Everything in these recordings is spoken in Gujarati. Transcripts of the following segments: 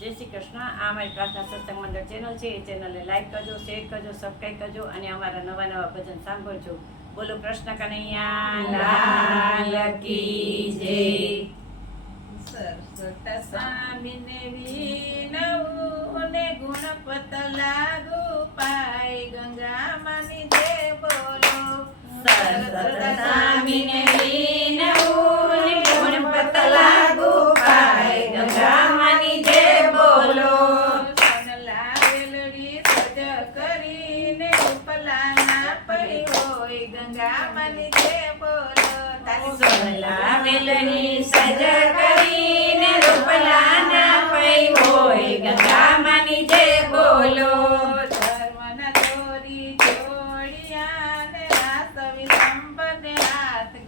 જય શ્રી કૃષ્ણ. આ અમારી પ્રાર્થના સત્સંગ મંડળ ચેનલ છે. એ ચેનલને લાઈક કરજો શેર કરજો સબસ્ક્રાઈબ કરજો અને અમારા નવા નવા ભજન સાંભળજો. બોલો કૃષ્ણ કનૈયા લાલ કી જય. સરસ્વત સ્વામીને વિનવું ને ગુણપત લાગુ પાય ગંગા માની દે બોલો. સરસ્વત સ્વામીને વિનવું ને ગુણપત લાગુ પાય ગંગા માની જય બોલો સોનલા વેલડી સજ કરીને ઉપલા ના પડી હોય ગંગા માની જય બોલો તારી વેલની સજ કરીને હોય. ગંગા માની જે બોલો. ધર્મના દોરી જોડિયા ને હાથ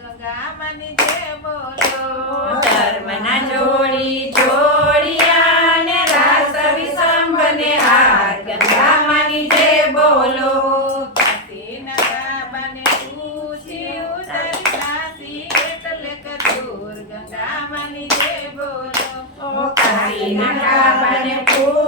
ગંગા માની જે બોલો. ધર્મના જોડી นะคะปะเนปู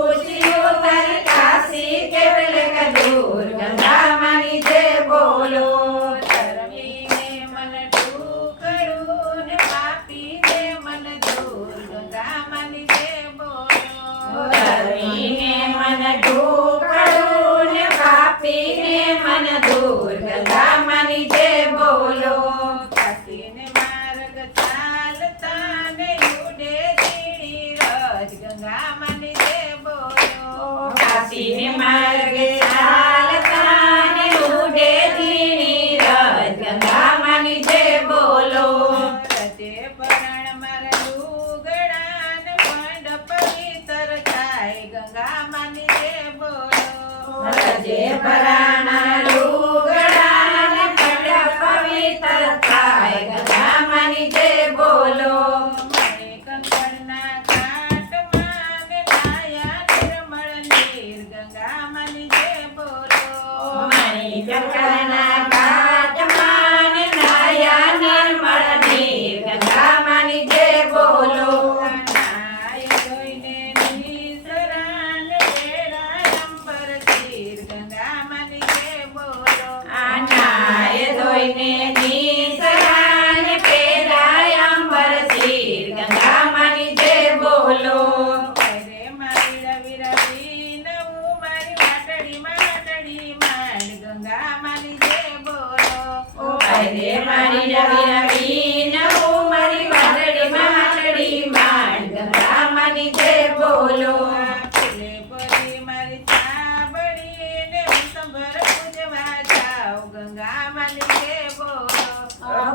કાશીને માર્ગે ચાલતા ને ઉડે ધીણી રજ ગંગા માની જય બોલો. રજે પરણ મારા લુગડા ને મંડપ ભીતર થાય ગંગા માની જય બોલો. રજે પરાણા બોલો મણી અરે મારી રવિ રવિ નવું મારી વાદળી માટડી માંડ ગંગા માની જય બોલો. ગંગા માની જય બોલો.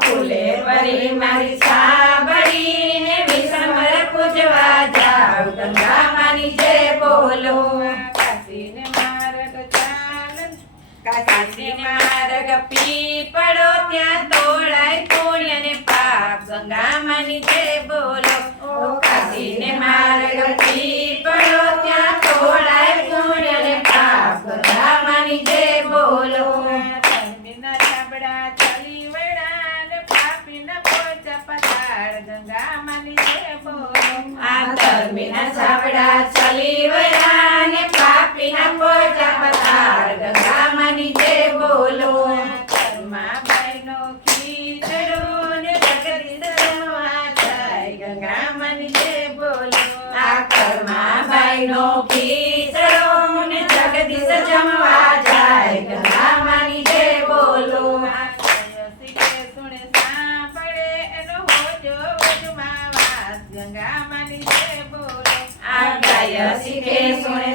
ફૂલે પરી કાશીને માર્ગ પીપળો ત્યાં તોડાય પુણ્ય ને પાપ ગંગા માની જય બોલો ઓ કાશીને માર્ગ પીપળો ત્યાં તોડાય પુણ્ય ને પાપ ગંગા માની જય બોલો ધર્મીના વડા ને છાપડા ચલી વયા ને પાપીના પોચા પતાળ ગંગા માની જય બોલો ઘરમાં બહેનો ખીચડો ને જગદીશ રમવા જાય ગંગા માની જય બોલો આ ભાઈનો ખીચડો ને જગદીશ જમવા જાય. ગંગા માની જે બોલો. આ ગાય શીખે સુણે